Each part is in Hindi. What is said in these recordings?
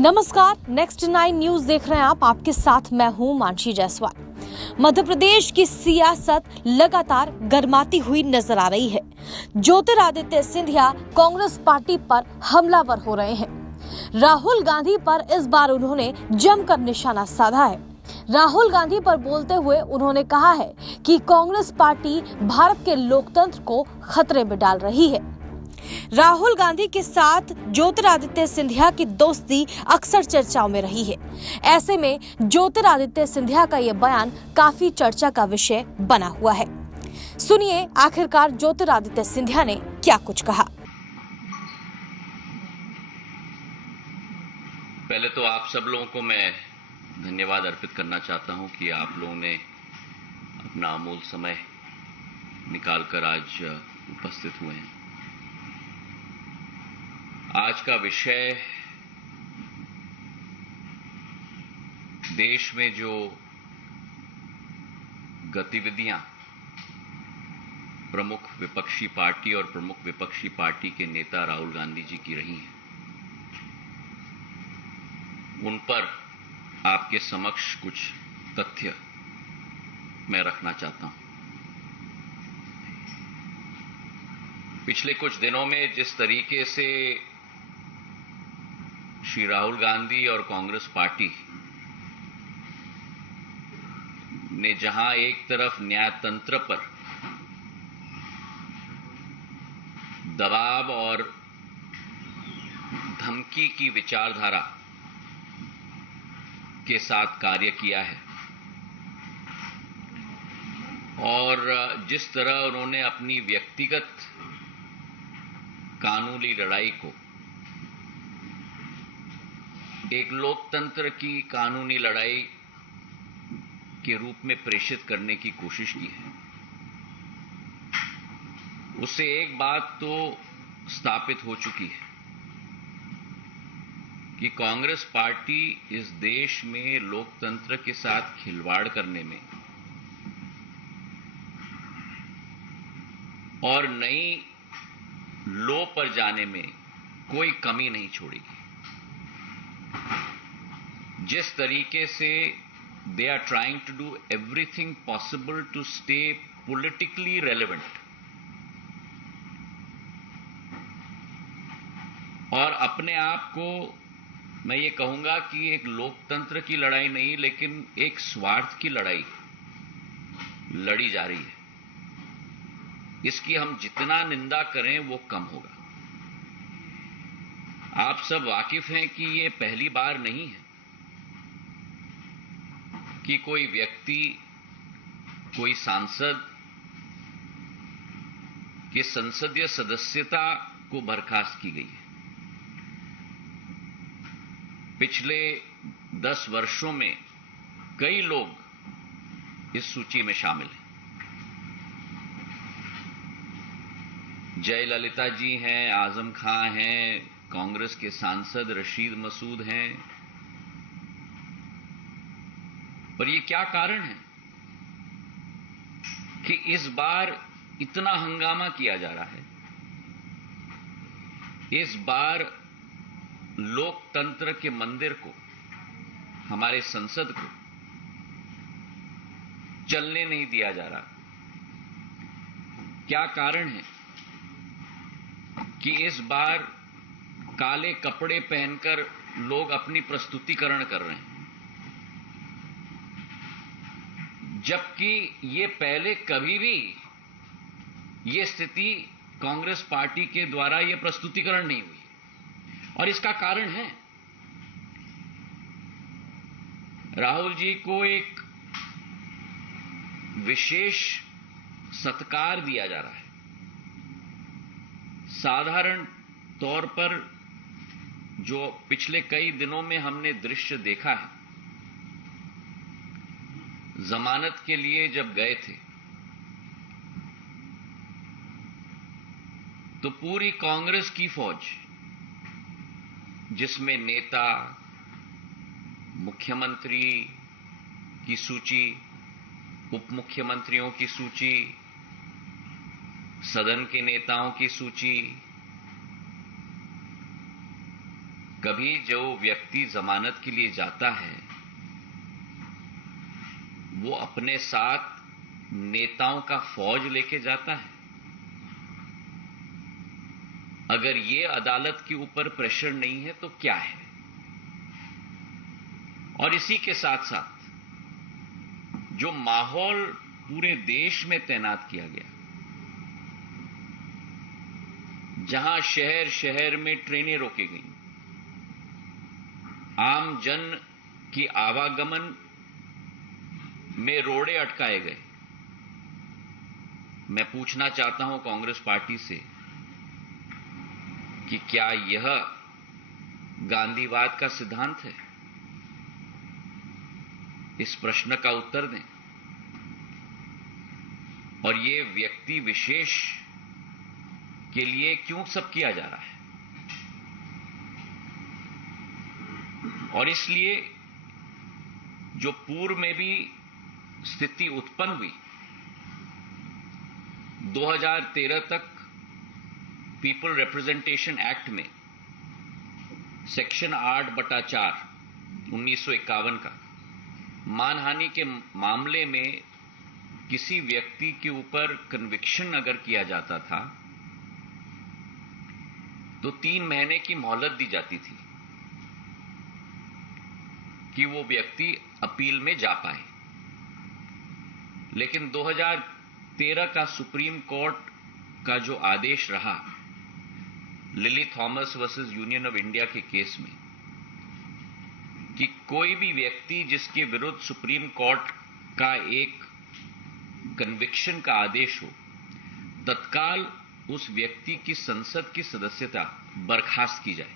नमस्कार, नेक्स्ट 9 न्यूज देख रहे हैं आप। आपके साथ मैं हूं मानसी जायसवाल। मध्य प्रदेश की सियासत लगातार गर्माती हुई नजर आ रही है। ज्योतिरादित्य सिंधिया कांग्रेस पार्टी पर हमलावर हो रहे हैं। राहुल गांधी पर इस बार उन्होंने जमकर निशाना साधा है। राहुल गांधी पर बोलते हुए उन्होंने कहा है कि कांग्रेस पार्टी भारत के लोकतंत्र को खतरे में डाल रही है। राहुल गांधी के साथ ज्योतिरादित्य सिंधिया की दोस्ती अक्सर चर्चाओं में रही है। ऐसे में ज्योतिरादित्य सिंधिया का यह बयान काफी चर्चा का विषय बना हुआ है। सुनिए आखिरकार ज्योतिरादित्य सिंधिया ने क्या कुछ कहा। पहले तो आप सब लोगों को मैं धन्यवाद अर्पित करना चाहता हूं कि आप लोगों ने अपना अमूल समय निकालकर आज उपस्थित हुए हैं। आज का विषय देश में जो गतिविधियां प्रमुख विपक्षी पार्टी और प्रमुख विपक्षी पार्टी के नेता राहुल गांधी जी की रही हैं, उन पर आपके समक्ष कुछ तथ्य मैं रखना चाहता हूं। पिछले कुछ दिनों में जिस तरीके से श्री राहुल गांधी और कांग्रेस पार्टी ने जहां एक तरफ न्यायतंत्र पर दबाव और धमकी की विचारधारा के साथ कार्य किया है, और जिस तरह उन्होंने अपनी व्यक्तिगत कानूनी लड़ाई को एक लोकतंत्र की कानूनी लड़ाई के रूप में प्रेषित करने की कोशिश की है, उससे एक बात तो स्थापित हो चुकी है कि कांग्रेस पार्टी इस देश में लोकतंत्र के साथ खिलवाड़ करने में और नई लो पर जाने में कोई कमी नहीं छोड़ेगी। जिस तरीके से they are trying to do everything possible to stay politically relevant, और अपने आप को मैं ये कहूंगा कि एक लोकतंत्र की लड़ाई नहीं लेकिन एक स्वार्थ की लड़ाई लड़ी जा रही है, इसकी हम जितना निंदा करें वो कम होगा। आप सब वाकिफ हैं कि ये पहली बार नहीं है कि कोई व्यक्ति, कोई सांसद की संसदीय सदस्यता को बर्खास्त की गई है। पिछले 10 वर्षों में कई लोग इस सूची में शामिल हैं। जयललिता जी हैं, आजम खां हैं, कांग्रेस के सांसद रशीद मसूद हैं। पर ये क्या कारण है कि इस बार इतना हंगामा किया जा रहा है? इस बार लोकतंत्र के मंदिर को, हमारे संसद को चलने नहीं दिया जा रहा। क्या कारण है कि इस बार काले कपड़े पहनकर लोग अपनी प्रस्तुतिकरण कर रहे हैं, जबकि ये पहले कभी भी ये स्थिति कांग्रेस पार्टी के द्वारा ये प्रस्तुतिकरण नहीं हुई? और इसका कारण है राहुल जी को एक विशेष सत्कार दिया जा रहा है। साधारण तौर पर जो पिछले कई दिनों में हमने दृश्य देखा है, जमानत के लिए जब गए थे तो पूरी कांग्रेस की फौज, जिसमें नेता, मुख्यमंत्री की सूची, उप मुख्यमंत्रियों की सूची, सदन के नेताओं की सूची, कभी जो व्यक्ति जमानत के लिए जाता है वो अपने साथ नेताओं का फौज लेके जाता है। अगर ये अदालत के ऊपर प्रेशर नहीं है तो क्या है? और इसी के साथ साथ जो माहौल पूरे देश में तैनात किया गया, जहां शहर शहर में ट्रेनें रोकी गई, आम जन की आवागमन में रोड़े अटकाए गए, मैं पूछना चाहता हूं कांग्रेस पार्टी से कि क्या यह गांधीवाद का सिद्धांत है? इस प्रश्न का उत्तर दें। और ये व्यक्ति विशेष के लिए क्यों सब किया जा रहा है? और इसलिए जो पूर्व में भी स्थिति उत्पन्न हुई, 2013 तक पीपल रिप्रेजेंटेशन एक्ट में सेक्शन 8/4 1951 का मानहानि के मामले में किसी व्यक्ति के ऊपर कन्विक्शन अगर किया जाता था तो 3 महीने की मोहलत दी जाती थी कि वो व्यक्ति अपील में जा पाए। लेकिन 2013 का सुप्रीम कोर्ट का जो आदेश रहा lily Thomas versus union of India के केस में, कि कोई भी व्यक्ति जिसके विरुद्ध सुप्रीम कोर्ट का एक कन्विक्शन का आदेश हो, तत्काल उस व्यक्ति की संसद की सदस्यता बर्खास्त की जाए।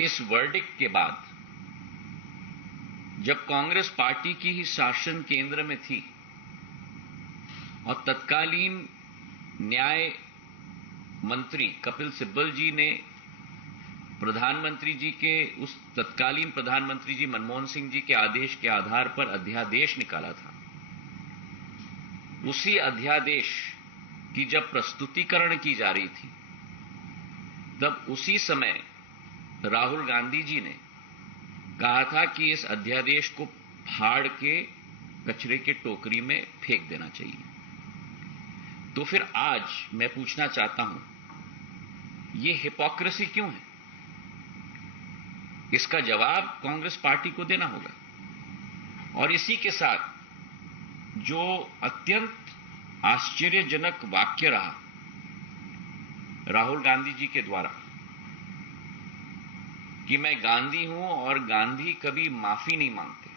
इस वर्डिक्ट के बाद जब कांग्रेस पार्टी की ही शासन केंद्र में थी और तत्कालीन न्याय मंत्री कपिल सिब्बल जी ने प्रधानमंत्री जी के उस तत्कालीन प्रधानमंत्री जी मनमोहन सिंह जी के आदेश के आधार पर अध्यादेश निकाला था, उसी अध्यादेश की जब प्रस्तुतिकरण की जा रही थी तब उसी समय राहुल गांधी जी ने कहा था कि इस अध्यादेश को फाड़ के कचरे के टोकरी में फेंक देना चाहिए। तो फिर आज मैं पूछना चाहता हूं, ये हिपोक्रेसी क्यों है? इसका जवाब कांग्रेस पार्टी को देना होगा। और इसी के साथ जो अत्यंत आश्चर्यजनक वाक्य रहा राहुल गांधी जी के द्वारा कि मैं गांधी हूं और गांधी कभी माफी नहीं मांगते,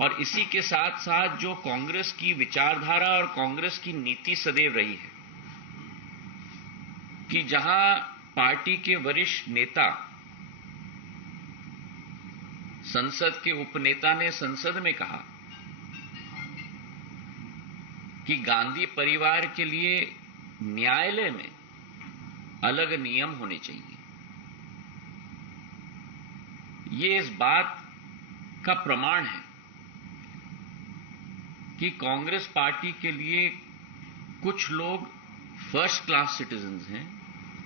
और इसी के साथ साथ जो कांग्रेस की विचारधारा और कांग्रेस की नीति सदैव रही है कि जहां पार्टी के वरिष्ठ नेता, संसद के उपनेता ने संसद में कहा कि गांधी परिवार के लिए न्यायालय में अलग नियम होने चाहिए, ये इस बात का प्रमाण है कि कांग्रेस पार्टी के लिए कुछ लोग फर्स्ट क्लास सिटीजन्स हैं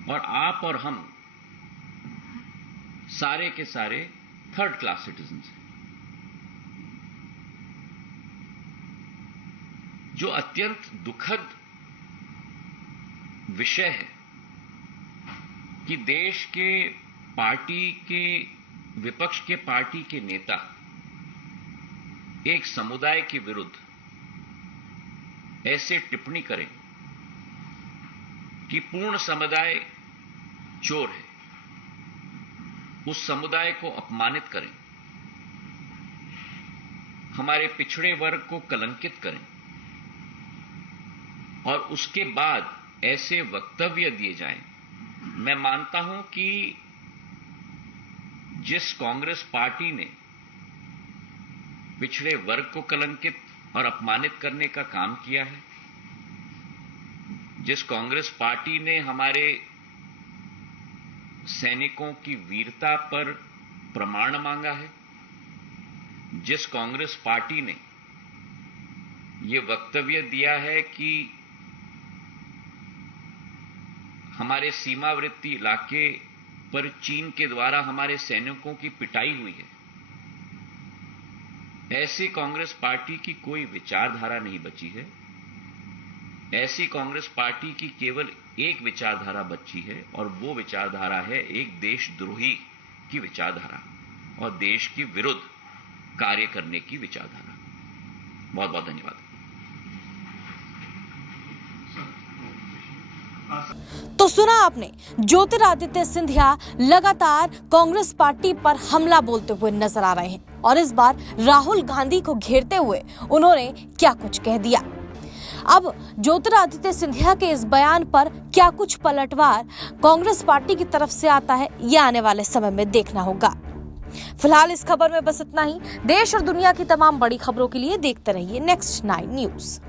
और आप और हम सारे के सारे थर्ड क्लास सिटीजन्स हैं। जो अत्यंत दुखद विषय है कि देश के पार्टी के विपक्ष के पार्टी के नेता एक समुदाय के विरुद्ध ऐसे टिप्पणी करें कि पूर्ण समुदाय चोर है, उस समुदाय को अपमानित करें, हमारे पिछड़े वर्ग को कलंकित करें और उसके बाद ऐसे वक्तव्य दिए जाएं। मैं मानता हूं कि जिस कांग्रेस पार्टी ने पिछड़े वर्ग को कलंकित और अपमानित करने का काम किया है, जिस कांग्रेस पार्टी ने हमारे सैनिकों की वीरता पर प्रमाण मांगा है, जिस कांग्रेस पार्टी ने यह वक्तव्य दिया है कि हमारे सीमावर्ती इलाके पर चीन के द्वारा हमारे सैनिकों की पिटाई हुई है, ऐसी कांग्रेस पार्टी की कोई विचारधारा नहीं बची है। ऐसी कांग्रेस पार्टी की केवल एक विचारधारा बची है और वो विचारधारा है एक देशद्रोही की विचारधारा और देश के विरुद्ध कार्य करने की विचारधारा। बहुत बहुत धन्यवाद। तो सुना आपने, ज्योतिरादित्य सिंधिया लगातार कांग्रेस पार्टी पर हमला बोलते हुए नजर आ रहे हैं और इस बार राहुल गांधी को घेरते हुए उन्होंने क्या कुछ कह दिया। अब ज्योतिरादित्य सिंधिया के इस बयान पर क्या कुछ पलटवार कांग्रेस पार्टी की तरफ से आता है, यह आने वाले समय में देखना होगा। फिलहाल इस खबर में बस इतना ही। देश और दुनिया की तमाम बड़ी खबरों के लिए देखते रहिए नेक्स्ट 9 न्यूज।